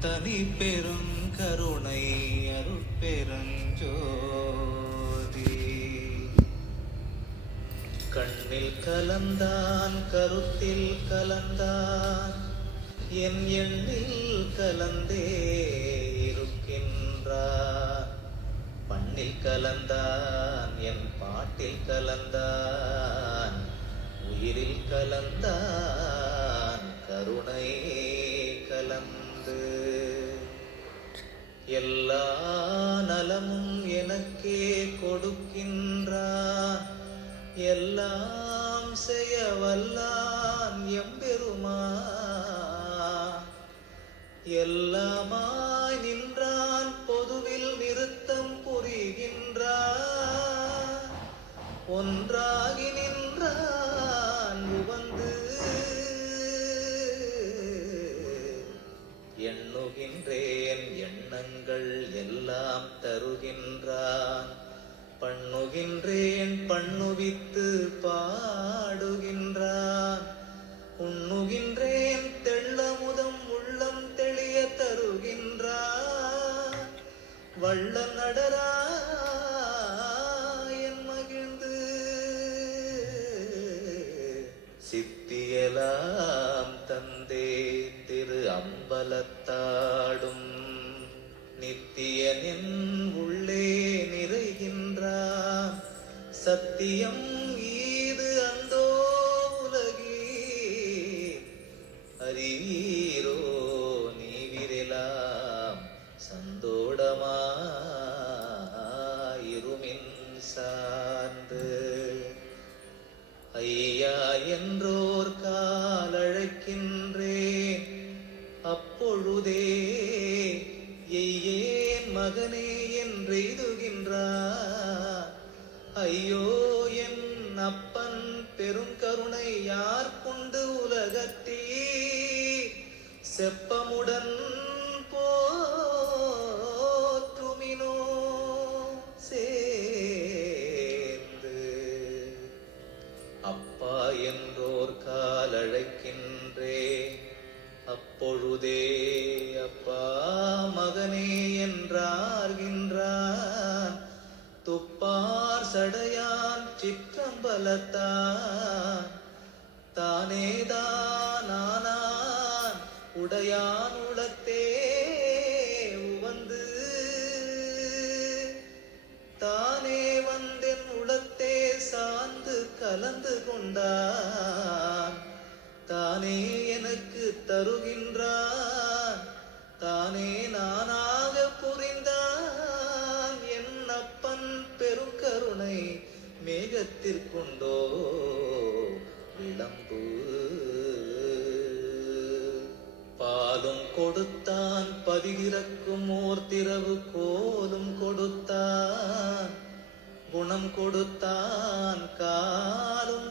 தனி பெரும் கருணை அருட்பெருஞ்சோதி. கண்ணில் கலந்தான் கருத்தில் கலந்தான் என் எண்ணில் கலந்தே இருக்கின்றார். பண்ணில் கலந்தான் என் பாட்டில் கலந்தான் உயிரில் கலந்தான் கருணை எல்லா நலமும் எனக்கே கொடுக்கின்றார். எல்லாம் செய்ய வல்லார் எண்ணங்கள் எல்லாம் தருகின்றான் பண்ணுகின்றேன் பண்ணுவித்து பாடுகின்றான் உண்ணுகின்றேன் தெள்ளமுதம் உள்ளம் தெளிய தருகின்றான் வள்ள நடரா என் மகிழ்ந்து சித்தியலாம் தந்தே. திரு அம்பலத்தாடும் சத்தியம் ஈது அந்தோ உலகே. அறிவீரோ நீ நீவிரெலாம் சந்தோடமாயிருமின் சார்ந்து. ஐயா என்றோர் காலழைக்கின்றேன் அப்பொழுதே செப்பமுடன் போத்துமினோ சேர்ந்து அப்பா என்றோர் காலழைக்கின்றே. அப்பொழுதே அப்பா மகனே என்றார்கின்றான். துப்பார் சடையான் சிற்றம்பலத்தான் தந்தார் தானே எனக்கு தருகின்றார். தானே நானாக புரிந்தான் என் அப்பன் பெருங்கருணை மேகத்திற்குண்டோ விளம்பு. பாலும் கொடுத்தான் பதிகிறக்கும் ஓர் திரவு கோலும் கொடுத்தான் குணம் கொடுத்தான் காலும்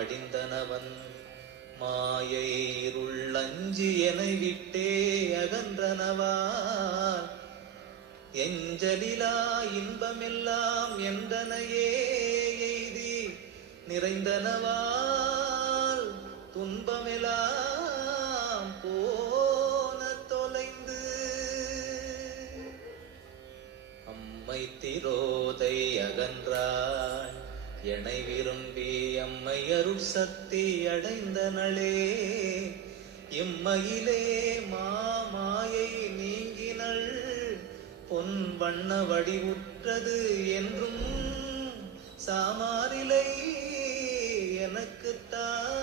அடிந்தனவன் மாயை இருள் அஞ்சி என விட்டே அகன்றனவான். எஞ்சலிலா இன்பமெல்லாம் என்றனையே எய்தி நிறைந்தனவால். துன்பமெல்லாம் போன தொலைந்து அம்மை திரோதை அகன்றாள் எனை விரும்பி எம்மை அருள் சக்தி அடைந்தனளே இம்மையிலே மாமாயை நீங்கினள் பொன் வண்ண வடிவுற்றது என்றும் சாமாரிலை எனக்குத்தான்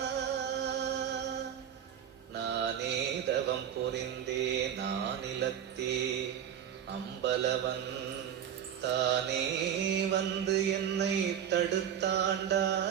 நானே தவம் புரிந்தே நானிலத்தே அம்பலவன் தானே வந்து என்னை தடுத்தாண்டா?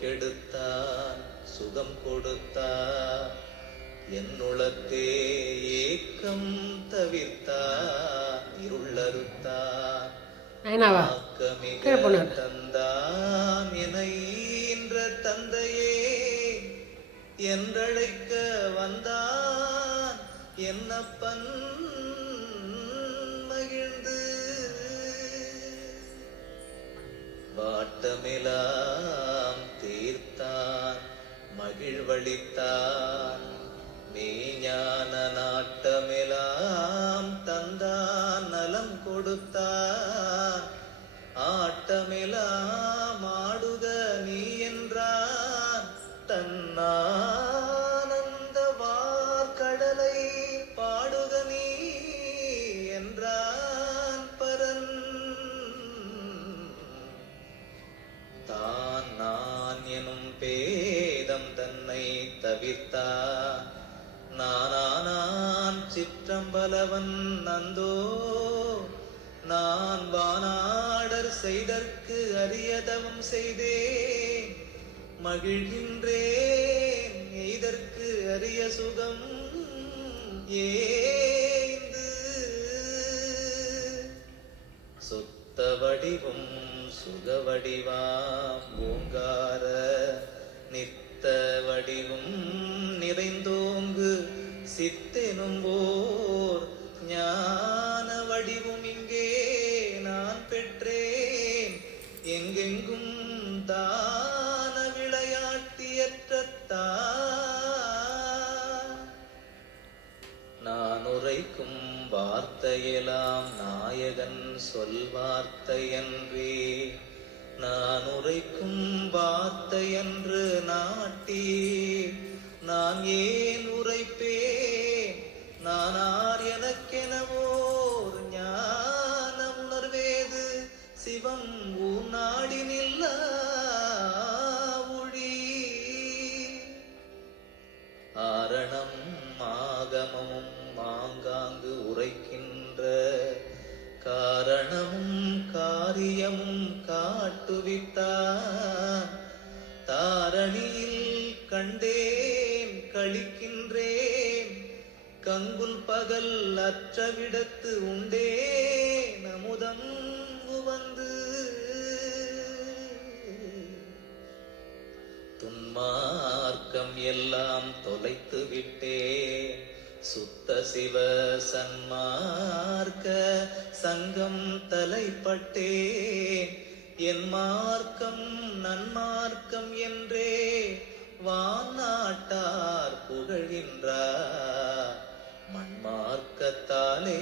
கெடுத்தான் சுகம் கொடுத்தான் என்னுளத்தே ஏக்கம் கீழே போனாரு. தந்தான் என ஈன்ற தந்தையே. என்றழைக்க வந்தான் என்னப்பன் மகிழ்ந்து. தீர்த்தான் மகிழ்வளித்தான் தவிர்த்தான் நானானான் சிற்றம்பலவன் நந்தோ. நான் வானாடர் செய்தற்கு அரியதவம் செய்தேன். மகிழ்கின்றேன் எய்தற்கு அரிய சுகம் ஏந்து சுத்த வடிவும் சுக வடிவாம் பூங்கார நித்த வடிவும் சித்தெனும் போர் ஞான வடிவும் இங்கே நான் பெற்றேன். எங்கெங்கும் தான விளையாட்டியற்றத்தான் நான் உரைக்கும் வார்த்தையெல்லாம் நாயகன் சொல் வார்த்தையன்றே. நான் உரைக்கும் வார்த்தையன்று நாட்டி. நான் ஏன் உரை நானார் எனக்கெனவோர் ஞான உணர்வேது. சிவம் ஊநாடி நில்லா ஒளி ஆரணம் ஆகமமும் மாங்காங்கு உரைக்கின்ற. காரணமும் காரியமும் காட்டுவித்தார் தாரணியில் கண்டேன் கழிக்கின்ற கங்குல் பகல் அற்றவிடத்து உண்டே நமுதம் வந்து துன்மார்க்கம் எல்லாம் தொலைத்து விட்டே சுத்த சிவ சன்மார்க்க சங்கம் தலைப்பட்டே என் மார்க்கம் நன்மார்க்கம் என்றே வானாட்டார் புகழ்கின்றார். மண்மார்க்கத்தாலே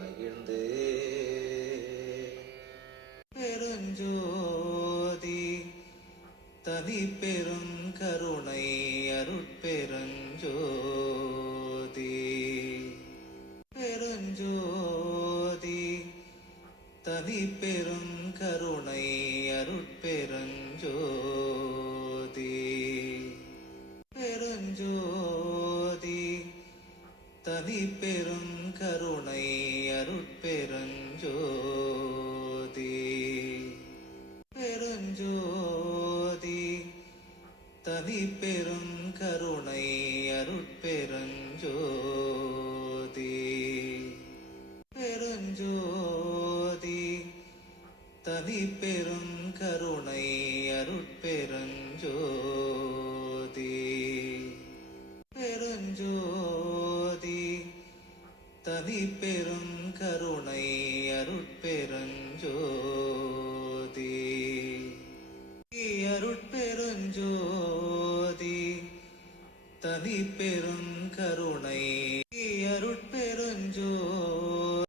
மகிழ்ந்து. பெருஞ்சோதி தனி பெருங்கருணை அருட்பெருஞ்சோதி. பெருஞ்சோதி தனி பெருங்கருணை அருட்பெருஞ்சோதி. தனி பெருங்கருணை அருட்பெருஞ்சோதி. பெருஞ்சோதி தனி பெருங்கருணை அருட்பெருஞ்சோதி. பெருஞ்சோதி தனி பெருங்கருணை அருட்பெருஞ்சோதி. தனி பெருங்கருணை